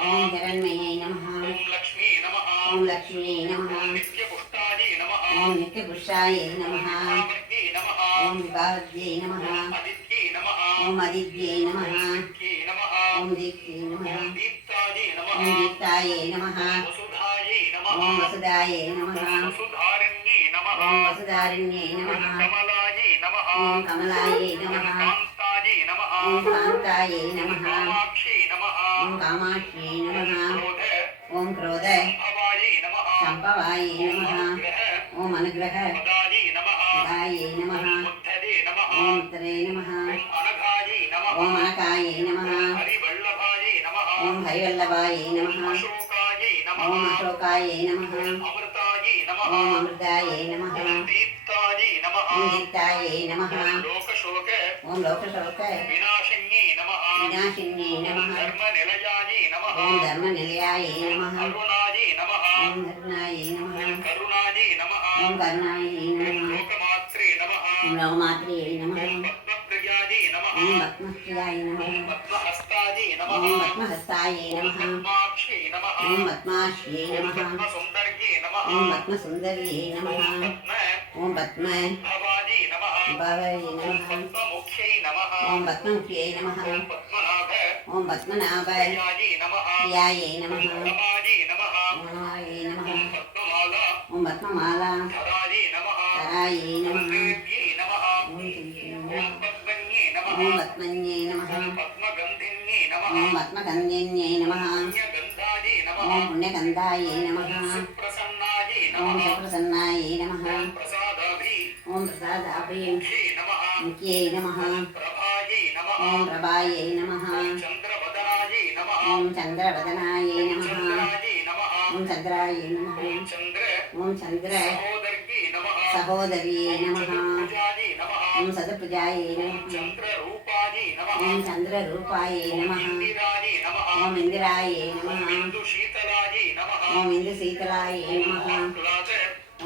ओम हिरण्मये नमः। ओम लक्ष्मी नमः। ओम लक्ष्मी नमः। ओम नित्यपुष्टाय नमः। ओम नित्यपुरुषाय नमः। विभावर्यै नमः। ओम विभावर्यै नमः। ओम अदित्यै नमः। ओम आदित्यै नमः। ओम दीप्त्यै नमः। ओम दीप्त्यै नमः। ओम दीप्ताय नमः। ओम दीप्ताय नमः। ओम वसुधायै नमः। ओम वसुदाय नमः। ओम वसुधारण्यै नमः। ओम वसुधारिण्यै ओम नमः। कमलायै नमः। ओम कमलाय नमः। ओम कान्तायै नमः। ओम कान्ताय नमः। कामाक्षै नमः। ओम कामाक्ष्यै नमः। क्रोध ओम क्रोध संभवायै नमः। संभवाय नमः। अनुग्रह ओम अनुग्रह पदायै नमः। पदाय नमः। बुद्धये नमः। ओम उत्तरे नमः। ओम अनघायै नमः। ओम अनकाय नमः। हरिवल्लभायै नमः। ओम हरिवल्लभाय नमः। अशोकायै नमः। ओम अशोकाय नमः। अमृतायै नमः। ओम अमृताय नमः। ओम दीप्तायै नमः। ओम दीप्ताय नमः। ओम लोकशोक ओम लोकशोक विनाशिन्यै नमः। विनाशिन्यै नमः। धर्मनिलयायै नमः। ओम धर्मनिलयाय नमः। अरुणायै नमः। ओम करुणाय नमः। ओम करुणायै नमः। ओम करुणाय ओम नमः। लोकमात्रे नमः। ओम लोकमात्रे नमः। ओम पद्मप्रियायै नमः। ओम पद्मप्रियाय नमः। ओम पद्महस्तायै नमः। ओम पद्महस्ताय नमः। पद्माक्ष्यै नमः। ओम पद्माक्ष्यै ओम नमः। पद्मसुन्दर्यै नमः। ओम पद्मसुन्दर्यै नमः। ओम पद्म भवायै नमः। भवाय ओम नमः। पद्ममुख्यै नमः। ओम पद्ममुख्यै नमः। ओम पद्मनाभ ओम पद्मनाभाय प्रियायै नमः। प्रियायै नमः। रमायै नमः। ओम रमायै नमः। ओम पद्ममाला ओम पद्ममाला धरायै नमः। धरायै ओम नमः। देव्यै नमः। ओम देव्यै ओम नमः। पद्मन्यै नमः। ओम पद्मन्यै नमः। ओम पद्मगन्धिन्यै नमः। ओम पद्मगन्धिन्यै नमः। पुण्यगन्धायै नमः। ओम पुण्यगन्धायै नमः। सुप्रसन्नायै ओम नमः। सुप्रसन्नायै नमः। ओम प्रसादाभि ओम प्रसादाभि मुख्यै नमः। मुख्यै नमः। प्रभायै नमः। ओम प्रभायै नमः। ओम चन्द्रवदनायै नमः। ओम चन्द्रवदनायै ओम नमः। चन्द्रायै नमः। ओम चन्द्रायै नमः। ओम चन्द्र ओम चन्द्र सहोदर्यै नमः। सहोदर्यै ओम नमः। चतुर्भुजायै नमः। ओम सदपुजायै ओम नमः। चन्द्ररूपायै नमः। ओम चन्द्ररूपायै ओम नमः। इन्दिरायै नमः। ओम इन्दिरायै ओम नमः। इन्दुशीतलायै नमः। ओम इन्दुशीतलायै नमः। आह्लाद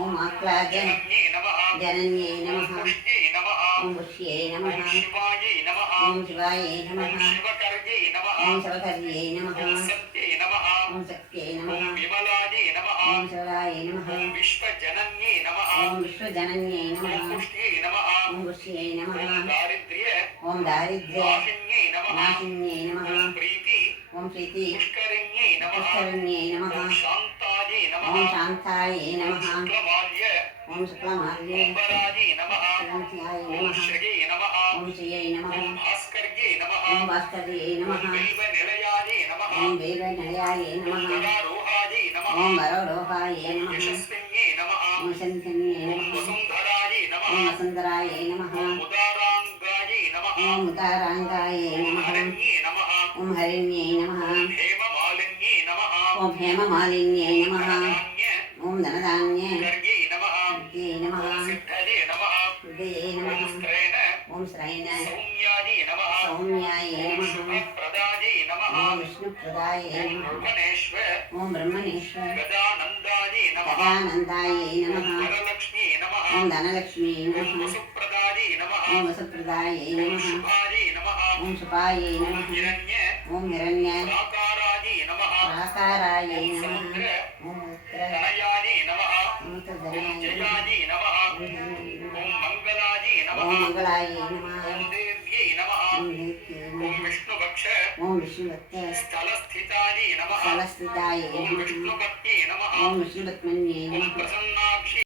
ओम आह्लाद जनन्यै नमः। जनन्यै नमः। पुष्यै नमः। ओम पुष्यै ओम नमः। शिवायै नमः। ओम शिवायै नमः। ओम शिवकर्यै नमः। ओम शिवकर्यै नमः। ओम सत्यै नमः। ओम शक्त्यै ओम नमः। विमलायै नमः। ओम शिवाय नमः। ओम विश्वजनन्यै नमः। ओम विश्वजनन्यै ओम नमः। पुष्ट्यै नमः। ओम पुष्यै नमः। ओम दारिद्र्य ओम दारिद्र्य नाशिन्यै नमः। नाशिन्यै नमः। ओम प्रीति ओम प्रीति पुष्करिण्यै नमः। पुष्करिण्यै नमः। ओम शान्तायै नमः। ओम शान्तायै ओम नमः। शुक्लमाल्य ओम शुक्लमाल्य अंबरायै नमः। शान्त्याय ओम नमः। श्रियै नमः। ओम श्रियै नमः। ओम भास्कर्यै नमः। ओम भास्कर्यै नमः। ओम दैवनिलयायै नमः। ओम देवनिलयाय ओम नमः। वरारोहायै नमः। ओम वरोलोकाय ओम नमः। यशस्विन्यै नमः। ओम शन्तिन्यै ओम नमः। वसुन्धरायै नमः। ओम वसुन्धरायै नमः। ओम उदाराङ्गायै नमः। ओम उदाराङ्गाय ओम नमः। हरण्यै नमः। ओम हरिण्यै नमः। ओम हेममालिन्यै नमः। ओम हेममालिन्यै नमः। धनधान्य ओम धनधान्य गर्यै नमः। गर्यै नमः। ओम सिद्धये नमः। हृदये ओम नमः। स्त्रैण ओम श्रैण सौम्यायै नमः। सौम्याय ओम नमः। शुभप्रदायै नमः। ओम विष्णुप्रदाय ओम नमः। ब्रह्मणेश्वर ओम ब्रह्मणेश्वर गदानन्दायै नमः। गदानन्दाय ओम नमः। वरलक्ष्म्यै नमः। ओम धनलक्ष्मी ओम नमः। वसुप्रदायै नमः। ओम वसुप्रदाय ओम नमः। शुभायै नमः। ओम शुभाय ओम नमः। हिरण्य ओम हिरण्य प्राकारायै नमः। प्राकाराय ओम नमः। समुद्र ओम उत्तर तनयायै नमः। ओम ओम तदनाय नमः। जयायै नमः। ओम जयाय नमः। ओम मंगलायै ओम नमः। मंगलाय नमः। ओम देव्यै नमः। ओम देव्यै ओम नमः। विष्णुपक्ष ओम विष्णुभक्त स्थलस्थितायै नमः। स्थलस्थिताय ओम नमः। विष्णुपत्न्यै नमः। ओम विष्णुपत्मन्यै ओम नमः। प्रसन्नाक्षि